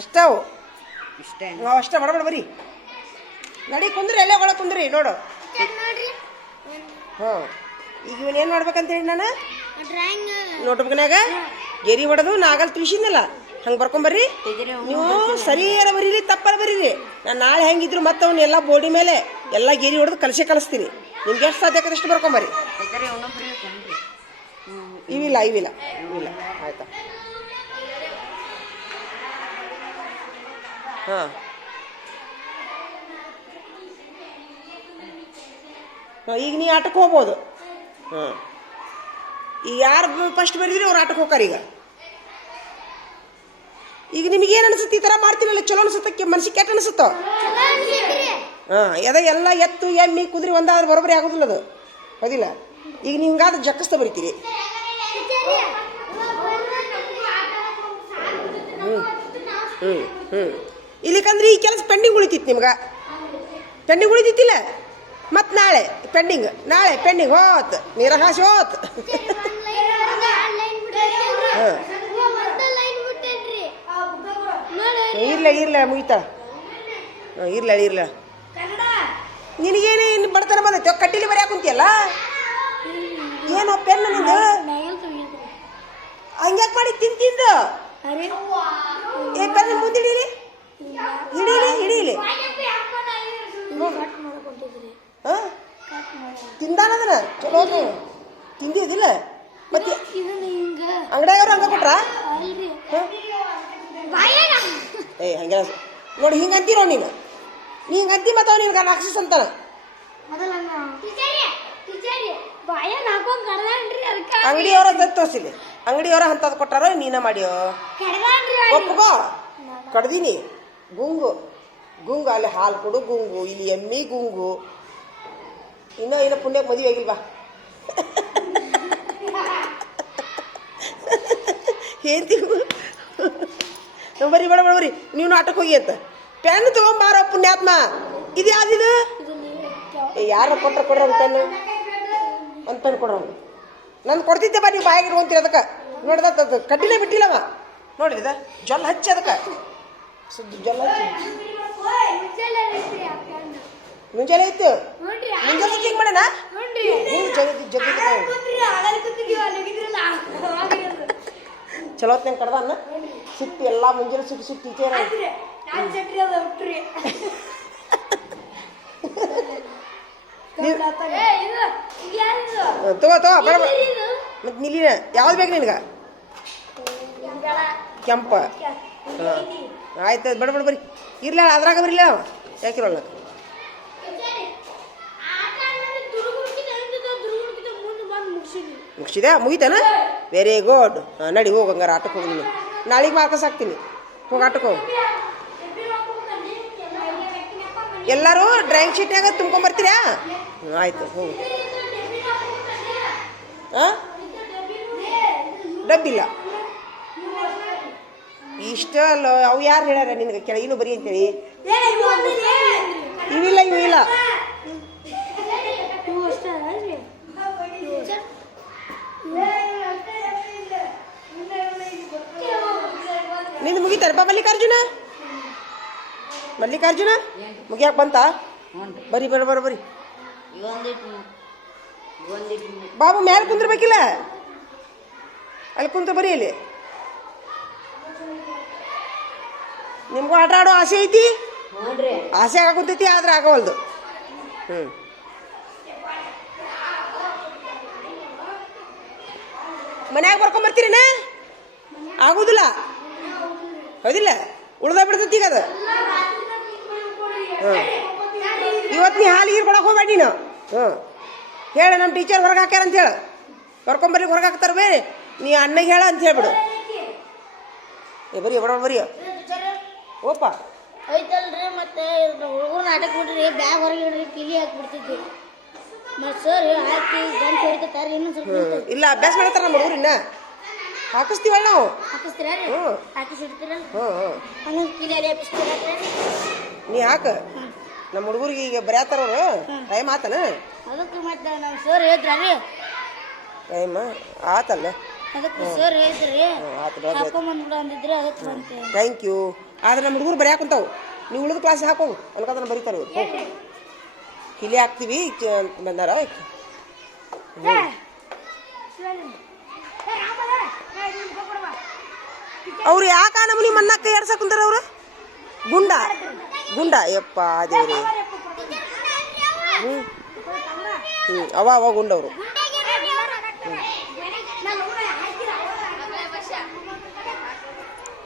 ಅಷ್ಟವು ನಾವು ಅಷ್ಟೇ ಬಡಬಡ ಬರೀ ನಡಿ ಕುಂದ್ರಿ ಎಲ್ಲೇ ಒಳಗೆ ಕುಂದ್ರಿ ನೋಡು. ಹಾಂ ಈಗ ಇವನ್ ಏನು ಮಾಡ್ಬೇಕಂತ ಹೇಳಿ ನಾನು ನೋಟ್ಬುಕ್ನಾಗ ಗೆರಿ ಹೊಡೆದು ನಾಗಲ್ ತಿಳಿಸಿದ್ನಲ್ಲ ಹಂಗೆ ಬರ್ಕೊಂಬರ್ರಿ. ನೀವು ಸರಿಯಾರ ಬರೀರಿ ತಪ್ಪರ ಬರೀರಿ. ನಾನು ನಾಳೆ ಹೆಂಗಿದ್ರು ಮತ್ತೆ ಅವ್ನು ಎಲ್ಲ ಬೋಡಿ ಮೇಲೆ ಎಲ್ಲ ಗೆರಿ ಹೊಡೆದು ಕಲಿಸ್ತೀನಿ. ನಿಮ್ಗೆ ಎಷ್ಟು ಸಾಧ್ಯ ಆಗುತ್ತೆ ಅಷ್ಟು ಬರ್ಕೊಂಬರ್ರಿ. ಇವಿಲ್ಲ ಆಯ್ತಾ? ಹಾಂ ಈಗ ನೀ ಆಟಕ್ಕೆ ಹೋಗ್ಬೋದು. ಹಾಂ ಈಗ ಯಾರು ಫಸ್ಟ್ ಬರೀದ್ರಿ ಅವ್ರು ಆಟಕ್ಕೆ ಹೋಗ್ತಾರೆ. ಈಗ ನಿಮಗೇನು ಅನಿಸುತ್ತೆ? ಈ ಥರ ಮಾಡ್ತೀನಲ್ಲ ಚಲೋ ಅನಿಸುತ್ತೆ? ಮನ್ಸಿಗೆ ಕೆಟ್ಟ ಅನಿಸುತ್ತೋ? ಹಾಂ ಎಲ್ಲ ಎತ್ತು ಎಮ್ಮಿ ಕುದುರೆ ಒಂದಾದ್ರೆ ಬರೋಬ್ಬರಿ ಆಗೋದಿಲ್ಲ ಅದು, ಹೌದಿಲ್ಲ? ಈಗ ನೀವು ಹಿಂಗಾದ್ರೆ ಜಕ್ಕಸ್ತ ಬರಿತೀರಿ. ಇಲ್ಲಿಕಂದ್ರೆ ಈ ಕೆಲಸ ಪೆಂಡಿಂಗ್ ಉಳಿತಿತ್ತು ನಿಮ್ಗೆ. ಪೆಂಡಿಂಗ್ ಉಳಿತಿತ್ತಿಲ್ಲ ಮತ್ತು ನಾಳೆ ಪೆಂಡಿಂಗ್ ಹೋತ್ ನೀರಹಾಸಿ ಹೋತ್. ಹಾಂ ಇರ್ಲ ಮುಗಿತಾ. ಹಾಂ ಇರ್ಲ ನಿನಗೇನು ಇನ್ನು ಬಡತನ ಬಂದೈತೆ? ಕಡ್ಡಿಲಿ ಬರೆಯಾಕ ಕುಂತಿಯಲ್ಲ, ಏನೋ ಪೆನ್ ನಿಂದು ಹಂಗ್ಯಾಕೆ ಮಾಡಿ ತಿಂದು ಪೆನ್ ಮುಂದೆ ಹಿಡೀಲಿ. ಹಾಂ ತಿಂದಾನದನ ಚಲೋ ತಿಂದಿದಿಲ್ಲ ಮತ್ತೆ ಅಂಗಡಿಯವ್ರು ಹಂಗ ಕೊಟ್ರ? ಹಂಗೆ ನೋಡಿ ಹಿಂಗೆ ಅಂತೀರೋ ನೀನು ಹಿಂಗೆ ಅಂತಿ ಮತ್ತು ಅವ್ನು ನಿನ್ಗೆ ರಾಕ್ಷಸ ಅಂತಾನ. ಅಂಗಡಿಯವ್ರ ತೋರಿಸಿಲ್ಲ, ಅಂಗಡಿಯವ್ರ ಅಂತದ್ ಕೊಟ್ಟಾರ ನೀನ ಮಾಡಿಯೋ ಒಪ್ಪಗೋ. ಕಡ್ದೀನಿ ಗುಂಗು ಅಲ್ಲಿ ಹಾಲು ಕೊಡು ಗುಂಗು, ಇಲ್ಲಿ ಎಮ್ಮಿ ಗುಂಗು. ಇನ್ನ ಪುಣ್ಯಕ್ಕೆ ಮದುವೆ ಆಗಿಲ್ವಾ? ಹೇಳ್ತೀವಿ ಬರೀ ಬರೀ ನೀವು ಆಟಕ್ಕೆ ಹೋಗಿ ಅಂತ ಪೆನ್ ತಗೊಂಬಾರ ಪುಣ್ಯಾತ್ಮ. ಇದು ಯಾವ್ದಿದು? ಯಾರು ಕೊಟ್ರ ಪೆನ್ನು ಒಂದು ಪೆನ್ ಕೊಡ್ರ. ನಾನು ಕೊಡ್ತಿದ್ದೆ ಬಾ, ನೀವು ಬಾಯಾಗಿ ಇಟ್ಕೊಂತೀರಿ. ಅದಕ್ಕೆ ನೋಡಿದ ಕಡ್ಡಿನೇ ಬಿಟ್ಟಿಲ್ಲವ ನೋಡಿದ ಜೊಲ್ಲ ಹಚ್ಚಿ ಅದಕ್ಕೆ ಜೊಲ್ಲ ಹಚ್ಚಿ ಮುಂಜಾನೆ ಇತ್ತು. ಮುಂಜಾನೆ ಹಿಂಗೆ ಮಾಡೋಣ ಚಲೋ ಹೊತ್ನಂಗೆ ಕಡ್ದ ಅನ್ನ ಸಿಟ್ಟು ಎಲ್ಲ ಮುಂಜಾನೆ ಸಿಟ್ಟು ಟೀಚರ್ ತಗೋ ಬೇಡ ಮತ್ತೆ ನಿಲ್ಲಿನ ಯಾವ್ದು ಬೇಕು ನಿನಗೆ? ಕೆಂಪ. ಹಾಂ ಆಯ್ತು ಬೇಡ ಬರೀ ಇರ್ಲ ಅದ್ರಾಗ ಬರಿಲ್ಲ ಯಾಕಿರೋಲ್ಲ. ಮುಗಿಸಿದೆ ಮುಗಿತಾನ? Very good. ಹಾಂ ನಡಿ ಹೋಗಿ ಹಂಗಾರ ಆಟಕ್ಕೆ ಹೋಗಿ. ನೀನು ನಾಳೆಗೆ ಮಾರ್ಕಸ್ ಹಾಕ್ತೀನಿ. ಹೋಗಿ ಆಟಕ್ಕೆ ಹೋಗಿ. ಎಲ್ಲರೂ ಡ್ರಾಯಿಂಗ್ ಶೀಟ್ನಾಗ ತುಂಬ್ಕೊಂಬರ್ತೀರಾ? ಆಯ್ತು ಹೋಗಿ. ಹಾಂ ಡಬ್ಬಿಲ್ಲ ಇಷ್ಟ ಅಲ್ಲ. ಅವು ಯಾರು ಹೇಳ್ಯಾರ ನಿನಗೆ ಕೆಳಗಿನೂ ಬರೀ ಅಂತೇಳಿ? ಇವಿಲ್ಲ ನಿಂದು ಮುಗಿತಾರಪ್ಪ. ಮಲ್ಲಿಕಾರ್ಜುನ ಮುಗಿಯಾಕ ಬಂತ? ಬರೀ ಬಾಬು ಮ್ಯಾಲೆ ಕುಂದ್ರಬೇಕಿಲ್ಲ, ಅಲ್ಲಿ ಕುಂತ ಬರೀ. ಅಲ್ಲಿ ನಿಮ್ಗೂ ಆಟ ಆಡೋ ಆಸೆ ಐತಿ? ಆಸೆ ಆಗುತ್ತೈತಿ, ಆದ್ರೆ ಆಗವಲ್ದು. ಮನ್ಯಾಗ ಬರ್ಕೊಂಬರ್ತೀರೇನ? ಆಗುದಿಲ್ಲ, ಹೌದಿಲ್ಲ? ಉಳ್ದ ಬಿಡ್ತೈತಿ ಈಗ ಅದು. ಇವತ್ತು ನೀ ಹಾಲು ಗೀರು ಕೊಡಕ್ಕೆ ಹೋಗ್ಬೇಡ ನೀನು. ಹೇಳ ನಮ್ಮ ಟೀಚರ್ ಹೊರಗೆ ಹಾಕ್ಯಾರ ಅಂತ ಹೇಳು. ಕರ್ಕೊಂಬರ್ಲಿ ಹೊರಗೆ ಹಾಕ್ತಾರ ಬೇರೆ, ನೀ ಅಣ್ಣಗೆ ಹೇಳ ಅಂತ ಹೇಳ್ಬಿಡು. ಬರೀ ಓಪ ಐತಲ್ರಿ. ಮತ್ತೆ ಹುಡುಗರು ನಾಟಕ ಬಿಡ್ರಿ, ಬ್ಯಾಗ್ ಹೊರಗೆ ಇಡ್ರಿ, ಕಿಲಿ ಹಾಕ್ಬಿಡ್ತಿದ್ವಿ. ಮತ್ತೆ ಸರ್ ಹಾಕಿ ಗಂಟು ಹೊಡಿತಾರೆ. ಇನ್ನೊಂದು ಸ್ವಲ್ಪ ಇಲ್ಲ ಅಭ್ಯಾಸ ಮಾಡ್ತಾರ ನಮ್ಮ ಹುಡುಗರು. ಇನ್ನ ಹಾಕಿಸ್ತೀವಲ್ಲ ನಾವು. ಹಾಕಿಸ್ತೀರಾ? ಹಾಕಿಸಿಡ್ತೀರಲ್ಲ. ಹಂಗೆ ಕಿಲಿ ಹಾಕಿಸ್ತೀರ ನೀ ಹಾಕ. ನಮ್ಮ ಹುಡುಗರಿಗೆ ಈಗ ಬರೆಯತ್ತಾರವ್ರು ಟೈಮ್ ಆತನ? ಅದಕ್ಕೆ ಮತ್ತೆ ನಮ್ಮ ಸರ್ ಹೇಳಿದ್ರಿ ಟೈಮ್ ಆತಲ್ಲ. ಅದಕ್ಕೆ ಸರ್ ಹೇಳಿದ್ರಿ ಹಾಕೊಂಬಂದ್ಬಿಡ ಅಂದಿದ್ರೆ ಅದಕ್ಕೆ ಬಂತೆ. Thank you. ಆದ್ರೆ ನಮ್ಮ ಹುಡುಗರು ಬರೆಯಾಕ ಕುಂತಾವು ನೀವು ಉಳಿದ ಕ್ಲಾಸ್ ಹಾಕೋ ಅನ್ಕೋದನ್ನ ಬರೀತಾರೆ ಇವ್ರು ಕಿಲಿ ಹಾಕ್ತೀವಿ ಅಂತ ಬಂದಾರ ಅವ್ರು ಯಾಕ ನಮ್ಮನಿ ಮಣ್ಣಾಕ ಏರ್ಸಕ್ ಕುಂತಾರ ಅವ್ರು ಗುಂಡ ಗುಂಡ ಯಪ್ಪ ದೇವ್ರಿ ಅವ ಗುಂಡವ್ರು